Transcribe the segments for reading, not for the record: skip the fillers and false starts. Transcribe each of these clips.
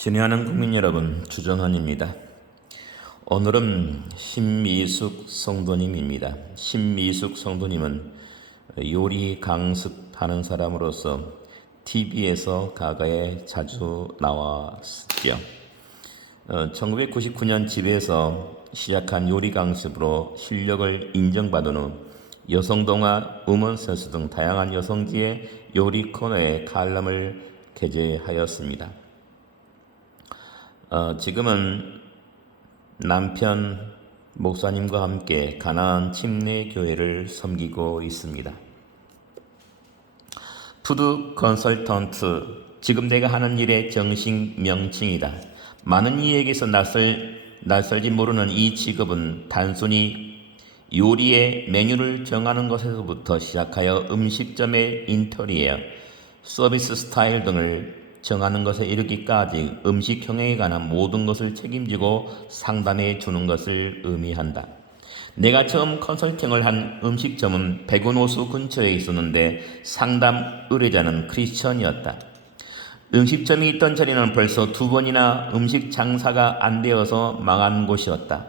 친애하는 국민 여러분, 주정헌입니다. 오늘은 신미숙 성도님입니다. 신미숙 성도님은 요리 강습하는 사람으로서 TV에서 과거에 자주 나왔죠. 1999년 집에서 시작한 요리 강습으로 실력을 인정받은 후 여성동화, 우먼센스 등 다양한 여성지의 요리 코너에 칼럼을 게재하였습니다. 지금은 남편 목사님과 함께 가나안 침례교회를 섬기고 있습니다. 푸드 컨설턴트, 지금 내가 하는 일의 정식 명칭이다. 많은 이에게서 낯설지 모르는 이 직업은 단순히 요리의 메뉴를 정하는 것에서부터 시작하여 음식점의 인테리어, 서비스 스타일 등을 정하는 것에 이르기까지 음식 경영에 관한 모든 것을 책임지고 상담해 주는 것을 의미한다. 내가 처음 컨설팅을 한 음식점은 백운호수 근처에 있었는데 상담 의뢰자는 크리스천이었다. 음식점이 있던 자리는 벌써 2번이나 음식 장사가 안 되어서 망한 곳이었다.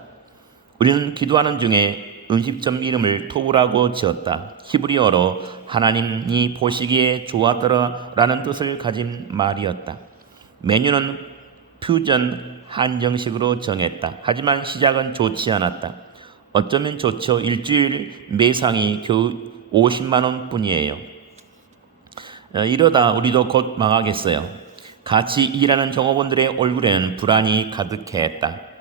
우리는 기도하는 중에 음식점 이름을 토브라고 지었다. 히브리어로 하나님이 보시기에 좋았더라라는 뜻을 가진 말이었다. 메뉴는 퓨전 한정식으로 정했다. 하지만 시작은 좋지 않았다. 어쩌면 좋죠. 일주일 매상이 겨우 50만 원 뿐이에요. 이러다 우리도 곧 망하겠어요. 같이 일하는 종업원들의 얼굴에는 불안이 가득했다.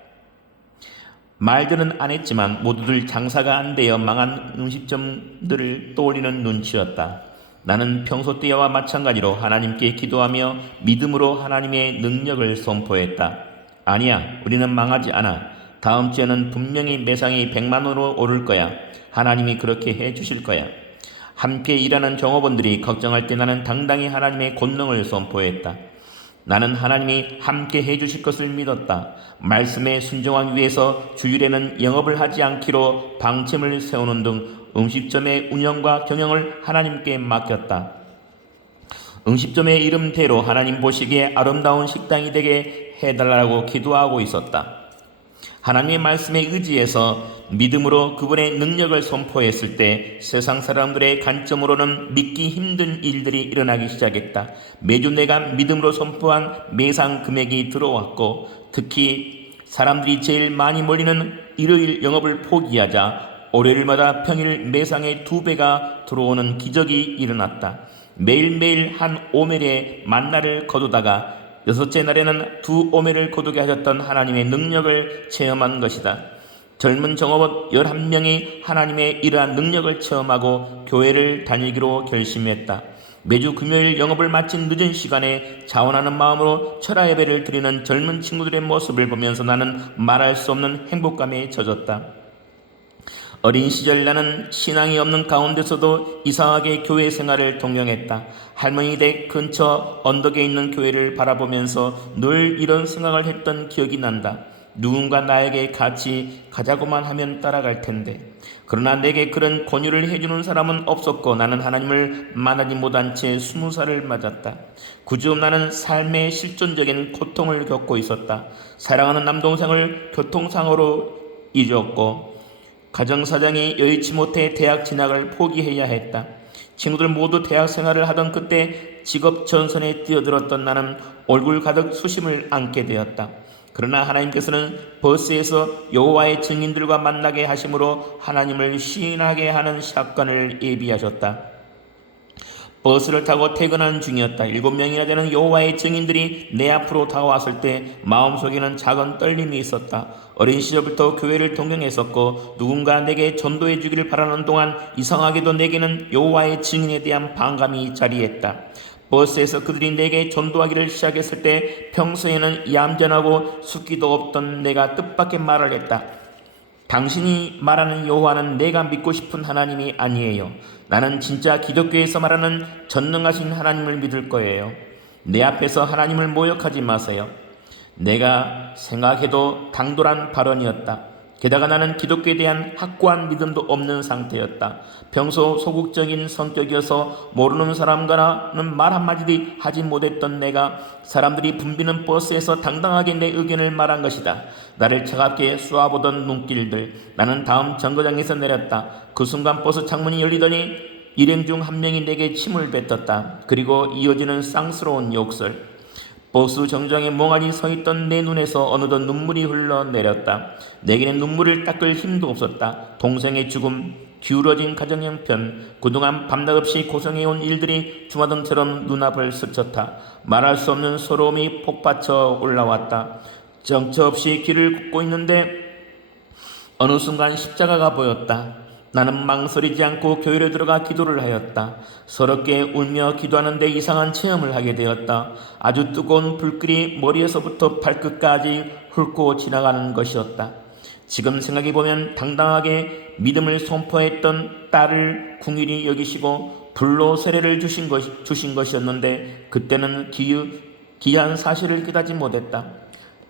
말들은 안 했지만 모두들 장사가 안 되어 망한 음식점들을 떠올리는 눈치였다. 나는 평소 때와 마찬가지로 하나님께 기도하며 믿음으로 하나님의 능력을 선포했다. 아니야, 우리는 망하지 않아. 다음 주에는 분명히 매상이 100만 원으로 오를 거야. 하나님이 그렇게 해 주실 거야. 함께 일하는 종업원들이 걱정할 때 나는 당당히 하나님의 권능을 선포했다. 나는 하나님이 함께 해주실 것을 믿었다. 말씀에 순종하기 위해서 주일에는 영업을 하지 않기로 방침을 세우는 등 음식점의 운영과 경영을 하나님께 맡겼다. 음식점의 이름대로 하나님 보시기에 아름다운 식당이 되게 해달라고 기도하고 있었다. 하나님의 말씀에 의지해서 믿음으로 그분의 능력을 선포했을 때 세상 사람들의 관점으로는 믿기 힘든 일들이 일어나기 시작했다. 매주 내가 믿음으로 선포한 매상 금액이 들어왔고, 특히 사람들이 제일 많이 몰리는 일요일 영업을 포기하자 월요일마다 평일 매상의 2배가 들어오는 기적이 일어났다. 매일매일 한 오멜의 만나를 거두다가 6째 날에는 2오멜을 거두게 하셨던 하나님의 능력을 체험한 것이다. 젊은 종업원 11명이 하나님의 이러한 능력을 체험하고 교회를 다니기로 결심했다. 매주 금요일 영업을 마친 늦은 시간에 자원하는 마음으로 철야 예배를 드리는 젊은 친구들의 모습을 보면서 나는 말할 수 없는 행복감에 젖었다. 어린 시절 나는 신앙이 없는 가운데서도 이상하게 교회 생활을 동경했다. 할머니 댁 근처 언덕에 있는 교회를 바라보면서 늘 이런 생각을 했던 기억이 난다. 누군가 나에게 같이 가자고만 하면 따라갈 텐데. 그러나 내게 그런 권유를 해주는 사람은 없었고 나는 하나님을 만나지 못한 채 20살을 맞았다. 그중 나는 삶의 실존적인 고통을 겪고 있었다. 사랑하는 남동생을 교통사고로 잊었고 가정사정이 여의치 못해 대학 진학을 포기해야 했다. 친구들 모두 대학 생활을 하던 그때 직업 전선에 뛰어들었던 나는 얼굴 가득 수심을 안게 되었다. 그러나 하나님께서는 버스에서 여호와의 증인들과 만나게 하심으로 하나님을 시인하게 하는 사건을 예비하셨다. 버스를 타고 퇴근하는 중이었다. 7명이나 되는 여호와의 증인들이 내 앞으로 다가왔을 때 마음속에는 작은 떨림이 있었다. 어린 시절부터 교회를 동경했었고 누군가 내게 전도해 주기를 바라는 동안 이상하게도 내게는 여호와의 증인에 대한 반감이 자리했다. 버스에서 그들이 내게 전도하기를 시작했을 때 평소에는 얌전하고 숫기도 없던 내가 뜻밖의 말을 했다. 당신이 말하는 여호와는 내가 믿고 싶은 하나님이 아니에요. 나는 진짜 기독교에서 말하는 전능하신 하나님을 믿을 거예요. 내 앞에서 하나님을 모욕하지 마세요. 내가 생각해도 당돌한 발언이었다. 게다가 나는 기독교에 대한 확고한 믿음도 없는 상태였다. 평소 소극적인 성격이어서 모르는 사람과는 말 한마디도 하지 못했던 내가 사람들이 붐비는 버스에서 당당하게 내 의견을 말한 것이다. 나를 차갑게 쏘아보던 눈길들. 나는 다음 정거장에서 내렸다. 그 순간 버스 창문이 열리더니 일행 중 한 명이 내게 침을 뱉었다. 그리고 이어지는 쌍스러운 욕설. 버스 정류장에 멍하니 서있던 내 눈에서 어느덧 눈물이 흘러내렸다. 내게는 눈물을 닦을 힘도 없었다. 동생의 죽음, 기울어진 가정 형편, 그동안 밤낮 없이 고생해온 일들이 주마등처럼 눈앞을 스쳤다. 말할 수 없는 서러움이 폭받쳐 올라왔다. 정처 없이 길을 걷고 있는데 어느 순간 십자가가 보였다. 나는 망설이지 않고 교회로 들어가 기도를 하였다. 서럽게 울며 기도하는데 이상한 체험을 하게 되었다. 아주 뜨거운 불길이 머리에서부터 발끝까지 훑고 지나가는 것이었다. 지금 생각해보면 당당하게 믿음을 선포했던 딸을 궁일이 여기시고 불로 세례를 주신 것이었는데 그때는 기이한 사실을 깨닫지 못했다.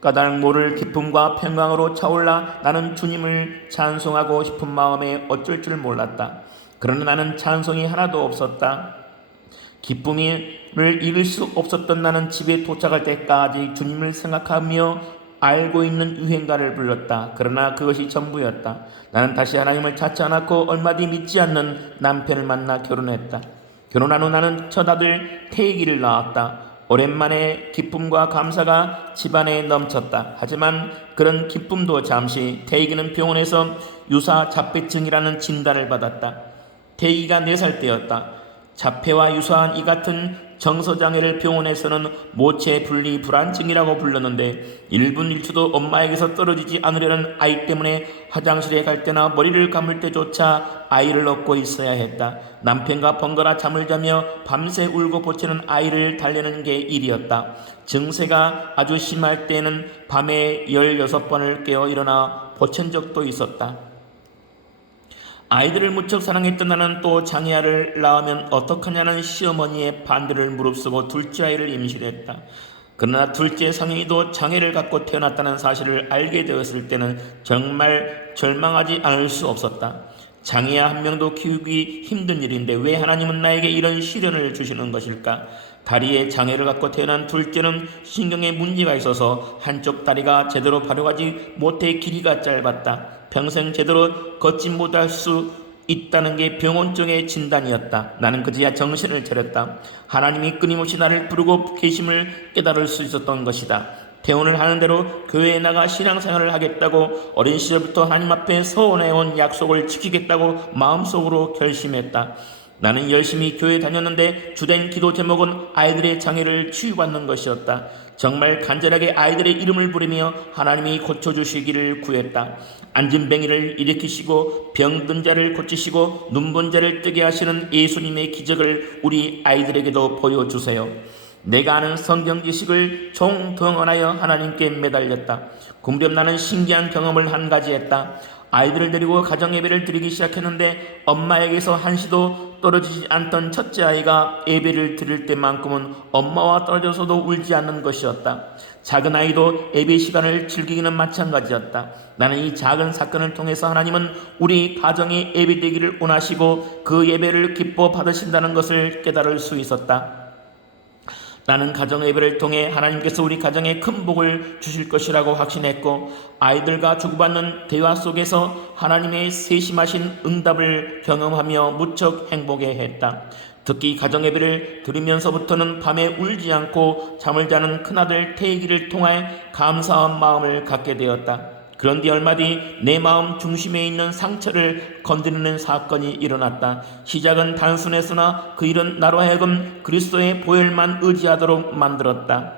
까닭 모를 기쁨과 평강으로 차올라 나는 주님을 찬송하고 싶은 마음에 어쩔 줄 몰랐다. 그러나 나는 찬송이 하나도 없었다. 기쁨을 잃을 수 없었던 나는 집에 도착할 때까지 주님을 생각하며 알고 있는 유행가를 불렀다. 그러나 그것이 전부였다. 나는 다시 하나님을 찾지 않았고 얼마 뒤 믿지 않는 남편을 만나 결혼했다. 결혼한 후 나는 첫 아들 태희기를 낳았다. 오랜만에 기쁨과 감사가 집안에 넘쳤다. 하지만 그런 기쁨도 잠시. 태희기는 병원에서 유사 자폐증이라는 진단을 받았다. 태희기가 4살 때였다. 자폐와 유사한 이 같은 정서장애를 병원에서는 모체 분리 불안증이라고 불렀는데 1분 1초도 엄마에게서 떨어지지 않으려는 아이 때문에 화장실에 갈 때나 머리를 감을 때조차 아이를 업고 있어야 했다. 남편과 번갈아 잠을 자며 밤새 울고 보채는 아이를 달래는 게 일이었다. 증세가 아주 심할 때는 밤에 16번을 깨어 일어나 보챈 적도 있었다. 아이들을 무척 사랑했던 나는 또 장애아를 낳으면 어떡하냐는 시어머니의 반대를 무릅쓰고 둘째 아이를 임신했다. 그러나 둘째 상현이도 장애를 갖고 태어났다는 사실을 알게 되었을 때는 정말 절망하지 않을 수 없었다. 장애아 한 명도 키우기 힘든 일인데 왜 하나님은 나에게 이런 시련을 주시는 것일까? 다리에 장애를 갖고 태어난 둘째는 신경에 문제가 있어서 한쪽 다리가 제대로 발효하지 못해 길이가 짧았다. 평생 제대로 걷지 못할 수 있다는 게 병원적의 진단이었다. 나는 그제야 정신을 차렸다. 하나님이 끊임없이 나를 부르고 계심을 깨달을 수 있었던 것이다. 태원을 하는 대로 교회에 나가 신앙생활을 하겠다고 어린 시절부터 하나님 앞에 서원해온 약속을 지키겠다고 마음속으로 결심했다. 나는 열심히 교회에 다녔는데 주된 기도 제목은 아이들의 장애를 치유받는 것이었다. 정말 간절하게 아이들의 이름을 부르며 하나님이 고쳐주시기를 구했다. 안진뱅이를 일으키시고 병든 자를 고치시고 눈본 자를 뜨게 하시는 예수님의 기적을 우리 아이들에게도 보여주세요. 내가 아는 성경 지식을 총동원하여 하나님께 매달렸다. 궁렴 나는 신기한 경험을 한 가지 했다. 아이들을 데리고 가정예배를 드리기 시작했는데 엄마에게서 한시도 떨어지지 않던 첫째 아이가 예배를 드릴 때만큼은 엄마와 떨어져서도 울지 않는 것이었다. 작은 아이도 예배 시간을 즐기기는 마찬가지였다. 나는 이 작은 사건을 통해서 하나님은 우리 가정이 예배되기를 원하시고 그 예배를 기뻐 받으신다는 것을 깨달을 수 있었다. 나는 가정 예배를 통해 하나님께서 우리 가정에 큰 복을 주실 것이라고 확신했고 아이들과 주고받는 대화 속에서 하나님의 세심하신 응답을 경험하며 무척 행복해했다. 특히 가정 예배를 들으면서부터는 밤에 울지 않고 잠을 자는 큰아들 태희기를 통해 감사한 마음을 갖게 되었다. 그런데 얼마 뒤 내 마음 중심에 있는 상처를 건드리는 사건이 일어났다. 시작은 단순했으나 그 일은 나로 하여금 그리스도의 보혈만 의지하도록 만들었다.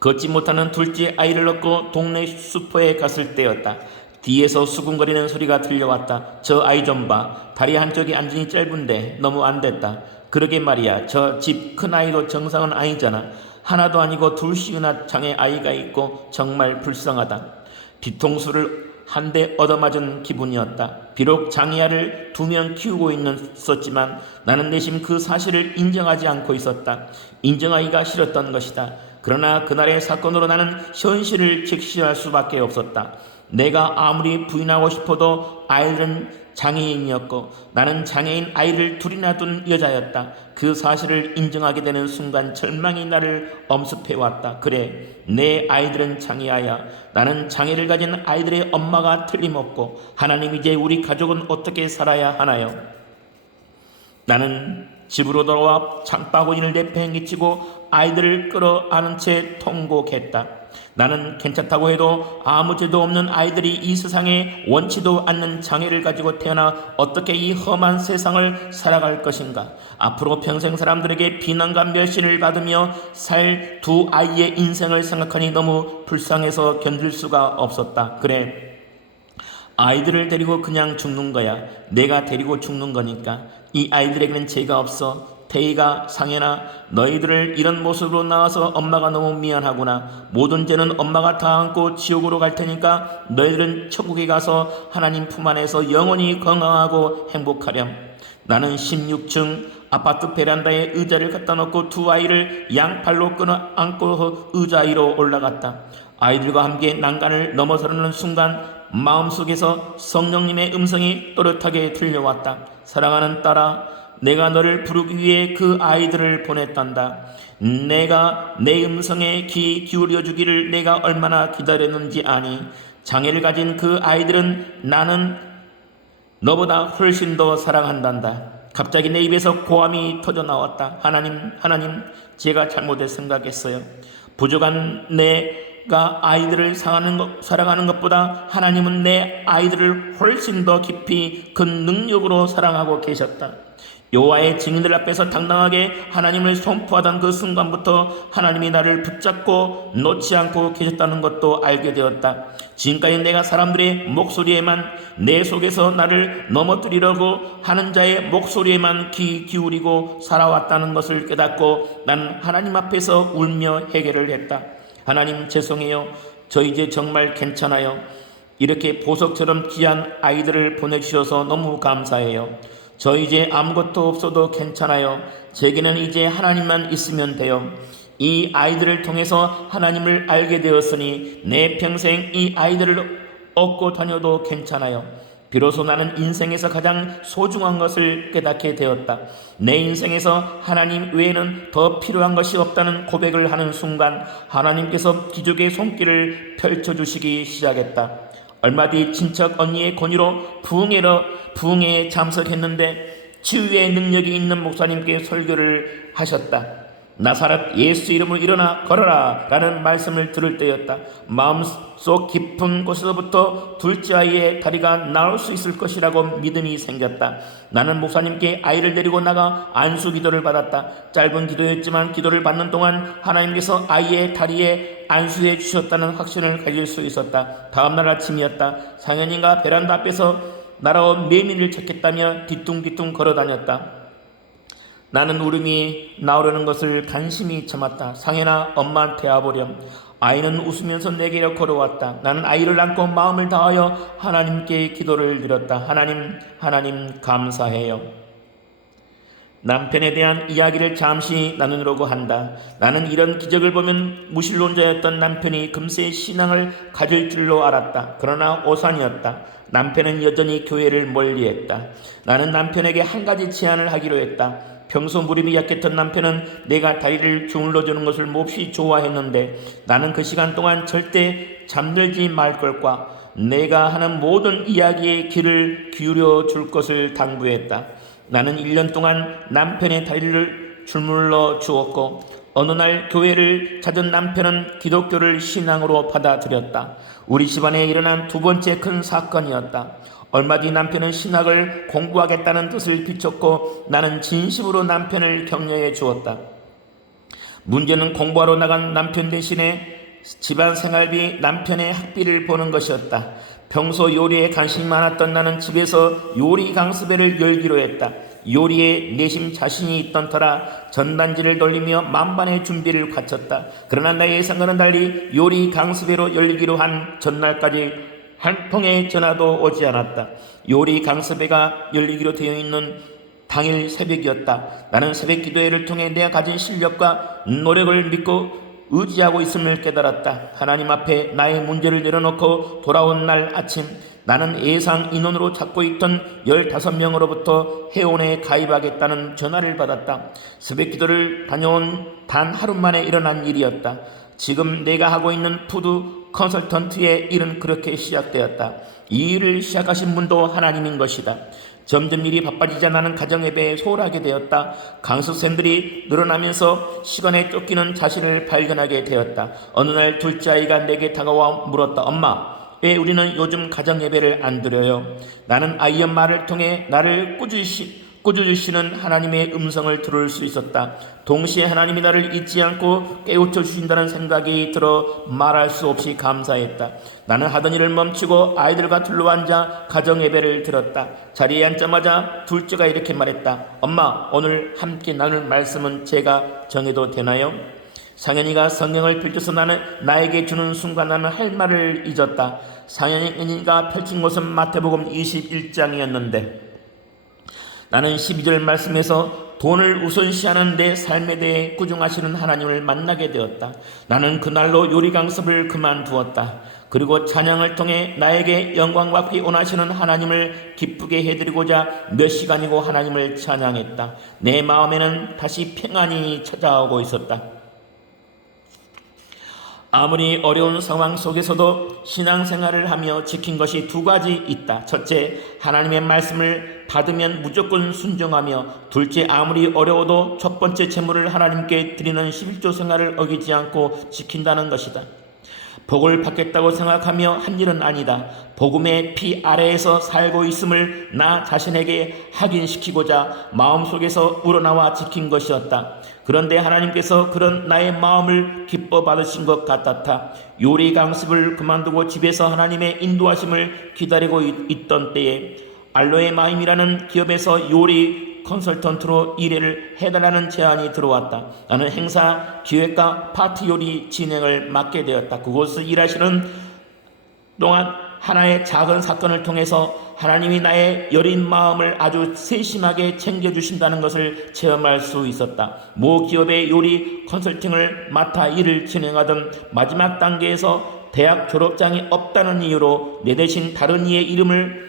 걷지 못하는 둘째 아이를 얻고 동네 슈퍼에 갔을 때였다. 뒤에서 수군거리는 소리가 들려왔다. 저 아이 좀 봐. 다리 한쪽이 안전이 짧은데 너무 안 됐다. 그러게 말이야. 저 집 큰 아이도 정상은 아니잖아. 하나도 아니고 둘씩이나 장애 아이가 있고 정말 불쌍하다. 뒤통수를 한 대 얻어맞은 기분이었다. 비록 장애아를 2명 키우고 있었지만 나는 내심 그 사실을 인정하지 않고 있었다. 인정하기가 싫었던 것이다. 그러나 그날의 사건으로 나는 현실을 직시할 수밖에 없었다. 내가 아무리 부인하고 싶어도 아이들은 장애인이었고 나는 장애인 아이를 둘이나 둔 여자였다. 그 사실을 인정하게 되는 순간 절망이 나를 엄습해왔다. 그래, 내 아이들은 장애아야. 나는 장애를 가진 아이들의 엄마가 틀림없고 하나님, 이제 우리 가족은 어떻게 살아야 하나요? 나는 집으로 돌아와 장바구니를 내팽 미치고 아이들을 끌어안은 채 통곡했다. 나는 괜찮다고 해도 아무 죄도 없는 아이들이 이 세상에 원치도 않는 장애를 가지고 태어나 어떻게 이 험한 세상을 살아갈 것인가. 앞으로 평생 사람들에게 비난과 멸시를 받으며 살 두 아이의 인생을 생각하니 너무 불쌍해서 견딜 수가 없었다. 그래, 아이들을 데리고 그냥 죽는 거야. 내가 데리고 죽는 거니까. 이 아이들에게는 죄가 없어. 태희가, 상현아, 너희들을 이런 모습으로 낳아서 엄마가 너무 미안하구나. 모든 죄는 엄마가 다 안고 지옥으로 갈 테니까 너희들은 천국에 가서 하나님 품 안에서 영원히 건강하고 행복하렴. 나는 16층 아파트 베란다에 의자를 갖다 놓고 두 아이를 양팔로 끊어 안고 의자 위로 올라갔다. 아이들과 함께 난간을 넘어서는 순간 마음속에서 성령님의 음성이 또렷하게 들려왔다. 사랑하는 딸아, 내가 너를 부르기 위해 그 아이들을 보냈단다. 내가 내 음성에 귀 기울여 주기를 내가 얼마나 기다렸는지 아니? 장애를 가진 그 아이들은 나는 너보다 훨씬 더 사랑한단다. 갑자기 내 입에서 고함이 터져 나왔다. 하나님, 제가 잘못을 생각했어요. 부족한 내가 아이들을 사랑하는 것보다 하나님은 내 아이들을 훨씬 더 깊이 그 능력으로 사랑하고 계셨다. 여호와의 증인들 앞에서 당당하게 하나님을 선포하던 그 순간부터 하나님이 나를 붙잡고 놓지 않고 계셨다는 것도 알게 되었다. 지금까지 내가 사람들의 목소리에만, 내 속에서 나를 넘어뜨리려고 하는 자의 목소리에만 귀 기울이고 살아왔다는 것을 깨닫고 나는 하나님 앞에서 울며 해결을 했다. 하나님, 죄송해요. 저 이제 정말 괜찮아요. 이렇게 보석처럼 귀한 아이들을 보내주셔서 너무 감사해요. 저 이제 아무것도 없어도 괜찮아요. 제게는 이제 하나님만 있으면 돼요. 이 아이들을 통해서 하나님을 알게 되었으니 내 평생 이 아이들을 얻고 다녀도 괜찮아요. 비로소 나는 인생에서 가장 소중한 것을 깨닫게 되었다. 내 인생에서 하나님 외에는 더 필요한 것이 없다는 고백을 하는 순간 하나님께서 기적의 손길을 펼쳐주시기 시작했다. 얼마 뒤 친척 언니의 권유로 부흥회에 참석했는데 치유의 능력이 있는 목사님께 설교를 하셨다. 나사렛 예수 이름으로 일어나 걸어라 라는 말씀을 들을 때였다. 마음속 깊은 곳에서부터 둘째 아이의 다리가 나올 수 있을 것이라고 믿음이 생겼다. 나는 목사님께 아이를 데리고 나가 안수 기도를 받았다. 짧은 기도였지만 기도를 받는 동안 하나님께서 아이의 다리에 안수해 주셨다는 확신을 가질 수 있었다. 다음날 아침이었다. 상현이가 베란다 앞에서 날아온 매미를 찾겠다며 뒤뚱뒤뚱 걸어다녔다. 나는 울음이 나오려는 것을 간신히 참았다. 상현아, 엄마한테 와보렴. 아이는 웃으면서 내게로 걸어왔다. 나는 아이를 안고 마음을 다하여 하나님께 기도를 드렸다. 하나님 감사해요. 남편에 대한 이야기를 잠시 나누려고 한다. 나는 이런 기적을 보면 무신론자였던 남편이 금세 신앙을 가질 줄로 알았다. 그러나 오산이었다. 남편은 여전히 교회를 멀리했다. 나는 남편에게 한 가지 제안을 하기로 했다. 평소 무릎이 약했던 남편은 내가 다리를 주물러주는 것을 몹시 좋아했는데 나는 그 시간 동안 절대 잠들지 말 것과 내가 하는 모든 이야기에 귀를 기울여 줄 것을 당부했다. 나는 1년 동안 남편의 다리를 주물러 주었고 어느 날 교회를 찾은 남편은 기독교를 신앙으로 받아들였다. 우리 집안에 일어난 두 번째 큰 사건이었다. 얼마 뒤 남편은 신학을 공부하겠다는 뜻을 비췄고 나는 진심으로 남편을 격려해 주었다. 문제는 공부하러 나간 남편 대신에 집안 생활비, 남편의 학비를 보는 것이었다. 평소 요리에 관심이 많았던 나는 집에서 요리 강습회를 열기로 했다. 요리에 내심 자신이 있던 터라 전단지를 돌리며 만반의 준비를 갖췄다. 그러나 나의 예상과는 달리 요리 강습회로 열기로 한 전날까지 한 통의 전화도 오지 않았다. 요리 강습회가 열리기로 되어 있는 당일 새벽이었다. 나는 새벽 기도회를 통해 내가 가진 실력과 노력을 믿고 의지하고 있음을 깨달았다. 하나님 앞에 나의 문제를 내려놓고 돌아온 날 아침, 나는 예상 인원으로 잡고 있던 15명으로부터 회원에 가입하겠다는 전화를 받았다. 새벽 기도를 다녀온 단 하루 만에 일어난 일이었다. 지금 내가 하고 있는 푸드 컨설턴트의 일은 그렇게 시작되었다. 이 일을 시작하신 분도 하나님인 것이다. 점점 일이 바빠지자 나는 가정예배에 소홀하게 되었다. 강습생들이 늘어나면서 시간에 쫓기는 자신을 발견하게 되었다. 어느 날 둘째 아이가 내게 다가와 물었다. 엄마, 왜 우리는 요즘 가정예배를 안 드려요? 나는 아이의 말을 통해 나를 꾸짖으시는 하나님의 음성을 들을 수 있었다. 동시에 하나님이 나를 잊지 않고 깨우쳐 주신다는 생각이 들어 말할 수 없이 감사했다. 나는 하던 일을 멈추고 아이들과 둘러앉아 가정예배를 들었다. 자리에 앉자마자 둘째가 이렇게 말했다. 엄마, 오늘 함께 나눌 말씀은 제가 정해도 되나요? 상현이가 성경을 펼쳐서 나에게 주는 순간 나는 할 말을 잊었다. 상현이가 펼친 것은 마태복음 21장이었는데 나는 12절 말씀에서 돈을 우선시하는 내 삶에 대해 꾸중하시는 하나님을 만나게 되었다. 나는 그날로 요리 강습을 그만두었다. 그리고 찬양을 통해 나에게 영광 받기 원하시는 하나님을 기쁘게 해드리고자 몇 시간이고 하나님을 찬양했다. 내 마음에는 다시 평안이 찾아오고 있었다. 아무리 어려운 상황 속에서도 신앙생활을 하며 지킨 것이 두 가지 있다. 첫째, 하나님의 말씀을 받으면 무조건 순종하며, 둘째, 아무리 어려워도 첫 번째 제물을 하나님께 드리는 11조 생활을 어기지 않고 지킨다는 것이다. 복을 받겠다고 생각하며 한 일은 아니다. 복음의 피 아래에서 살고 있음을 나 자신에게 확인시키고자 마음속에서 우러나와 지킨 것이었다. 그런데 하나님께서 그런 나의 마음을 기뻐 받으신 것 같았다. 요리 강습을 그만두고 집에서 하나님의 인도하심을 기다리고 있던 때에 알로에 마임이라는 기업에서 요리 컨설턴트로 일을 해달라는 제안이 들어왔다. 나는 행사 기획과 파티 요리 진행을 맡게 되었다. 그곳에서 일하시는 동안 하나의 작은 사건을 통해서 하나님이 나의 여린 마음을 아주 세심하게 챙겨주신다는 것을 체험할 수 있었다. 모 기업의 요리 컨설팅을 맡아 일을 진행하던 마지막 단계에서 대학 졸업장이 없다는 이유로 내 대신 다른 이의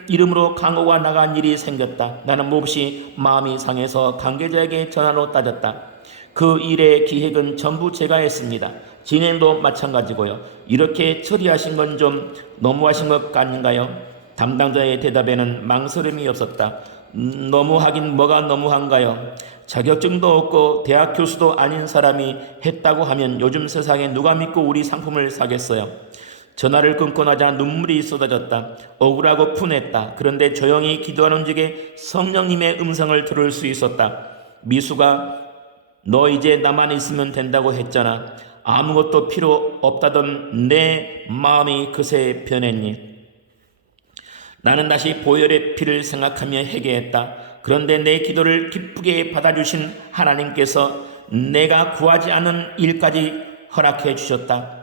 이름으로 강호가 나간 일이 생겼다. 나는 몹시 마음이 상해서 관계자에게 전화로 따졌다. 그 일의 기획은 전부 제가 했습니다. 진행도 마찬가지고요. 이렇게 처리하신 건 좀 너무하신 것 아닌가요? 담당자의 대답에는 망설임이 없었다. 너무하긴 뭐가 너무한가요? 자격증도 없고 대학 교수도 아닌 사람이 했다고 하면 요즘 세상에 누가 믿고 우리 상품을 사겠어요? 전화를 끊고 나자 눈물이 쏟아졌다. 억울하고 분했다. 그런데 조용히 기도하는 중에 성령님의 음성을 들을 수 있었다. 미수가 너 이제 나만 있으면 된다고 했잖아. 아무것도 필요 없다던 내 마음이 그새 변했니? 나는 다시 보혈의 피를 생각하며 회개했다. 그런데 내 기도를 기쁘게 받아주신 하나님께서 내가 구하지 않은 일까지 허락해 주셨다.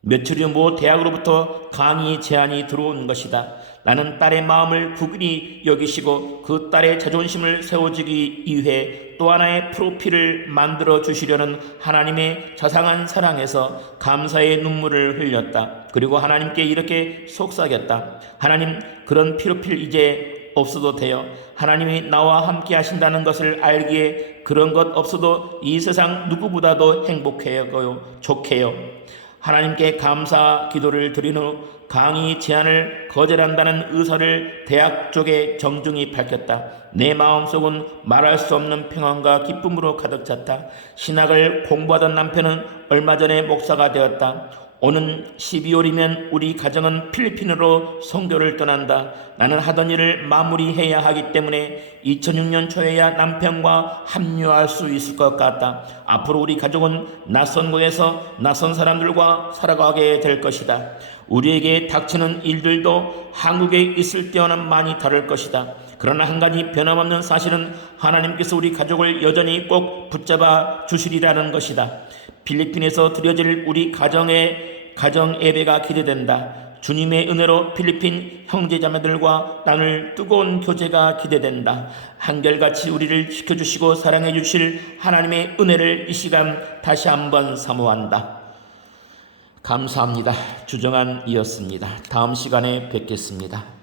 며칠 후 모 대학으로부터 강의 제안이 들어온 것이다. 나는 딸의 마음을 구분히 여기시고 그 딸의 자존심을 세워주기 위해 또 하나의 프로필을 만들어 주시려는 하나님의 자상한 사랑에서 감사의 눈물을 흘렸다. 그리고 하나님께 이렇게 속삭였다. 하나님, 그런 프로필 이제 없어도 돼요. 하나님이 나와 함께 하신다는 것을 알기에 그런 것 없어도 이 세상 누구보다도 행복해요. 좋게요. 하나님께 감사 기도를 드린 후 강의 제안을 거절한다는 의사를 대학 쪽에 정중히 밝혔다. 내 마음속은 말할 수 없는 평안과 기쁨으로 가득 찼다. 신학을 공부하던 남편은 얼마 전에 목사가 되었다. 오는 12월이면 우리 가정은 필리핀으로 선교를 떠난다. 나는 하던 일을 마무리해야 하기 때문에 2006년 초에야 남편과 합류할 수 있을 것 같다. 앞으로 우리 가족은 낯선 곳에서 낯선 사람들과 살아가게 될 것이다. 우리에게 닥치는 일들도 한국에 있을 때와는 많이 다를 것이다. 그러나 한 가지 변함없는 사실은 하나님께서 우리 가족을 여전히 꼭 붙잡아 주시리라는 것이다. 필리핀에서 드려질 우리 가정 예배가 기대된다. 주님의 은혜로 필리핀 형제자매들과 나눌 뜨거운 교제가 기대된다. 한결같이 우리를 지켜주시고 사랑해 주실 하나님의 은혜를 이 시간 다시 한번 사모한다. 감사합니다. 주정한이었습니다. 다음 시간에 뵙겠습니다.